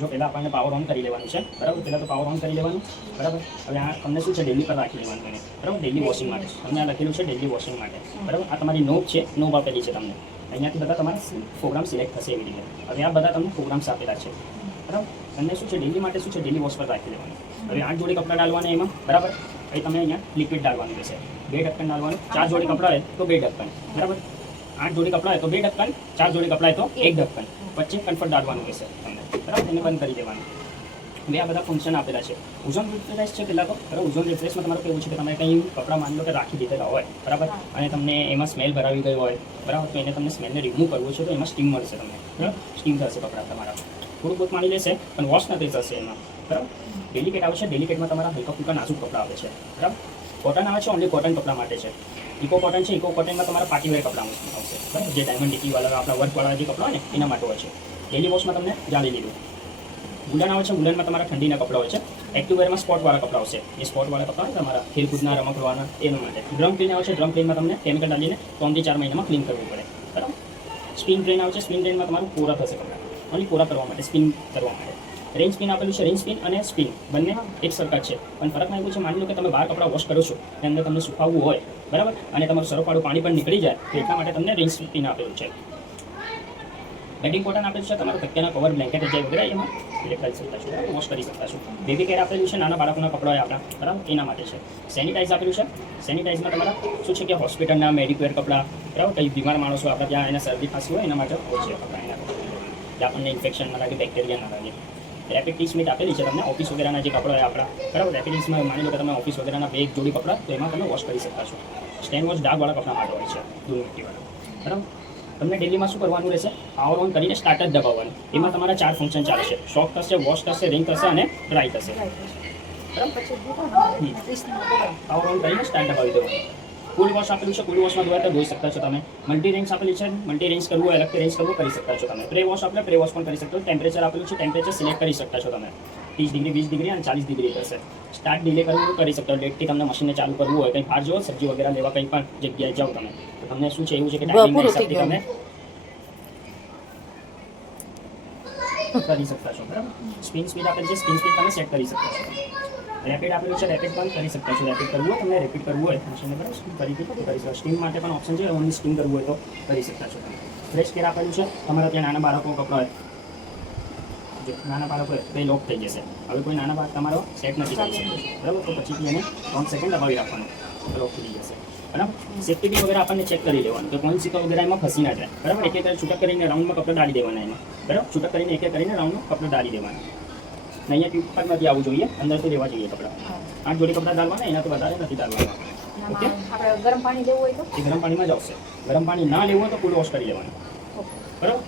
જો પહેલાં આપણને પાવર ઓન કરી લેવાનું છે બરાબર. પહેલાં તો પાવર ઓન કરી લેવાનું બરાબર. હવે આ તમને શું છે ડેલી પર રાખી લેવાનું એને બરાબર, ડેલી વોશિંગ માટે. તમને આ લખેલું છે ડેલી વોશિંગ માટે બરાબર. આ તમારી નોબ છે, નોબ આપેલી છે તમને. અહીંયાથી બધા તમારા પ્રોગ્રામ સિલેક્ટ થશે એવી રીતે. હવે આ બધા તમને પ્રોગ્રામ્સ આપેલા છે બરાબર. તમને શું છે ડેલી માટે શું છે ડેલી વોશ પર રાખી લેવાનું. હવે 8 જોડી કપડાં ડાલવાના એમાં બરાબર. પછી તમે અહીંયા લિક્વિડ ડાલવાનું રહેશે, 2 ઢક્કન ડાલવાનું. 4 જોડી કપડાં હોય તો 2 ઢક્કન બરાબર. 8 જોડી કપડાં હોય તો 2 ઢક્કન, 4 જોડી કપડાં હોય તો 1 ઢક્કન. વચ્ચે કન્ફર્ટ ડાલવાનું રહેશે તમને બરાબર. એને બંધ કરી દેવાનું. હવે આ બધા ફંક્શન આપેલા છે. ઓઝોન રિફ્રેશ છે પહેલાં તો બરાબર. ઓઝોન રિફ્રેશમાં તમારું કેવું છે કે તમે કંઈ કપડાં માની લો કે રાખી દીધેલા હોય બરાબર, અને તમને એમાં સ્મેલ ભરાવી ગઈ હોય બરાબર, તો એને તમને સ્મેલને રિમૂવ કરવું છે તો એમાં સ્ટીમ મળશે તમને બરાબર. સ્ટીમ થશે કપડાં તમારા, થોડું બહુ માની લેશે પણ વોશ નથી થશે એમાં બરાબર. ડેલિકેટ આવશે, ડેલિકેટમાં તમારા હલકા ફૂલકા નાજુક કપડાં આવે છે બરાબર. કોટન આવે છે, ઓનલી કોટન કપડાં માટે છે. ઇકો કોટન છે, ઇકો કોટનમાં તમારા પાર્ટીવેર કપડાં આવશે બરાબર. જે ડાયમંડ ટીકીવાળા આપણા વર્કવાળા જે કપડાં હોય ને એના માટે હોય છે. ડેલી વોશમાં તમને જાળી લીધું. વુલન આવે છે, વુલનમાં તમારા ઠંડીના કપડાં હોય છે. એક્ટિવવેરમાં સ્પોટવાળા કપડાં આવશે. એ સ્પોટવાળા કપડાં હોય તમારા ખેલકૂદના રમકડવાના એના માટે. ડ્રમ ક્લીન આવે છે, ડ્રમ ક્લીનમાં તમને કેમિકલ ડાલીને 3 થી 4 મહિનામાં ક્લીન કરવું પડે બરાબર. સ્પિન ટ્રેન આવે છે, સ્પિન ટ્રેનમાં તમારું કોરા થશે કપડાં, ઓનલી કોરા કરવા માટે, સ્પિન કરવા માટે. રેન્જ સ્પિન આપેલું છે, રેન્જ સ્પિન અને સ્પિન બંને એક સરખા છે, પણ ફરકમાં એવું છે માની લો કે તમે બહાર કપડાં વોશ કરો છો અને અંદર તમને સુકાવવું હોય બરાબર, અને તમારું સરફાળું પાણી પણ નીકળી જાય તો એટલા માટે તમને રેન્જ સ્પિન આપેલું છે. બેડિંગ કોટન આપેલું છે, તમારું તકિયાના કવર, બ્લેન્કેટ જે વગેરે એમાં સિલેક્ટ કરી શકતા છો બરાબર, વોશ કરી શકતા છો. બેબી કેર આપેલું છે, નાના બાળકોના કપડાં હોય આપણા બરાબર એના માટે છે. સેનિટાઈઝ આપેલું છે, સેનિટાઈઝમાં તમારા શું છે કે હોસ્પિટલના મેડિકેર કપડાં બરાબર, કંઈ બીમાર માણસો આપણા ત્યાં એના શરદી ખાંસી હોય એના માટે હોય છે કપડાં એના કે આપણને ઇન્ફેક્શન ના લાગે, બેક્ટેરિયા ના લાગે. રેપિડ ટી-સ્મિટ આપેલી છે તમને, ઓફિસ વગેરેના જે કપડાં હોય આપણા બરાબર. રેપિડ ટી-સ્મિટમાં માની લો કે તમે ઓફિસ વગેરેના 2 જોડી કપડાં તો એમાં તમે વોશ કરી શકતા છો. સ્ટેન વોશ ડાઘવાળા કપડાં માટે હોય છે, ધૂળ મિટ્ટીવાળા બરાબર. તમને ડેલીમાં શું કરવાનું રહેશે, પાવર ઓન કરીને સ્ટાર્ટ જ દબાવવાનું. એમાં તમારા 4 ફંક્શન ચાલશે, શોક થશે, વોશ થશે, રિંગ થશે અને ડ્રાય થશે બરાબર. પાવર ઓન કરીને સ્ટાર્ટ દબાવી દેવાનું. કુલ વોશ આપેલું છે, કુલ વોશમાં ધોઈ શકતા છો તમે. મલ્ટી રેન્જ આપેલી છે, મલ્ટી રેન્જ કરવું હોય અલગથી રેન્જ કરવું કરી શકતા છો તમે. પ્રે વોશ આપણે પ્રે વોશ પણ કરી શકતા છો. ટેમ્પરેચર આપેલું છે, ટેમ્પરેચર સિલેક્ટ કરી શકતા છો તમે. 30 ડિગ્રી, 20 ડિગ્રી અને 40 ડિગ્રી થશે. સ્ટાર્ટ ડિલે કરવું કરી શકતા છો. ડેટથી તમને મશીનને ચાલુ કરવું હોય, કંઈ બહાર જાઓ સબ્જી વગેરે લેવા કંઈ પણ જગ્યાએ જાઓ તમે તો તમને શું છે એવું છે કે ટાઈમિંગના હિસાબથી તમે કરી શકતા છો બરાબર. સ્પિન સ્પીડ આપેલી છે, સ્પિન સ્પીડ તમે સેટ કરી શકતા છો. રેપિડ આપેલું છે, રેપિડ પણ કરી શકતા છો. રેપિડ કરવું હોય તમને, રેપિડ કરવું હોય મશીનને બરાબર કરી શકો. સ્ટીમ માટે પણ ઓપ્શન છે, ઓનલી સ્ટીમ કરવું હોય તો કરી શકતા છો તમે. ફ્રેશ કેર આપેલું છે, તમારા ત્યાં નાના બાળકો કપડાં હોય, જો નાના બાળકો હોય તો એ લોક થઈ જશે. હવે કોઈ નાના બાળક તમારો સેટ નથી કરી શકતો બરાબર, તો પછીથી એને 3 સેકન્ડ દબાવી રાખવાનું, લોક થઈ જશે બરાબર. સેફ્ટી પિન વગેરે આપણને ચેક કરી લેવાનું કે કોઈન સિક્કા વગેરે એમાં ફસી ના જાય બરાબર. એક એક છૂટક કરીને રાઉન્ડમાં કપડાં ડાળી દેવાના એમાં બરાબર. છૂટક કરીને એક કરીને રાઉન્ડમાં કપડાં ડાળી દેવાના. ને અહીંયા ટ્યુબ પર નથી આવવું જોઈએ, અંદરથી લેવા જોઈએ કપડાં. 8 જોડી કપડાં ડાલવાના, એનાથી વધારે નથી ડાલવાના. ઓકે, આપણે ગરમ પાણી લેવું હોય તો એ ગરમ પાણીમાં જ આવશે. ગરમ પાણી ના લેવું હોય તો ફૂલ વોશ કરી લેવાનું બરાબર.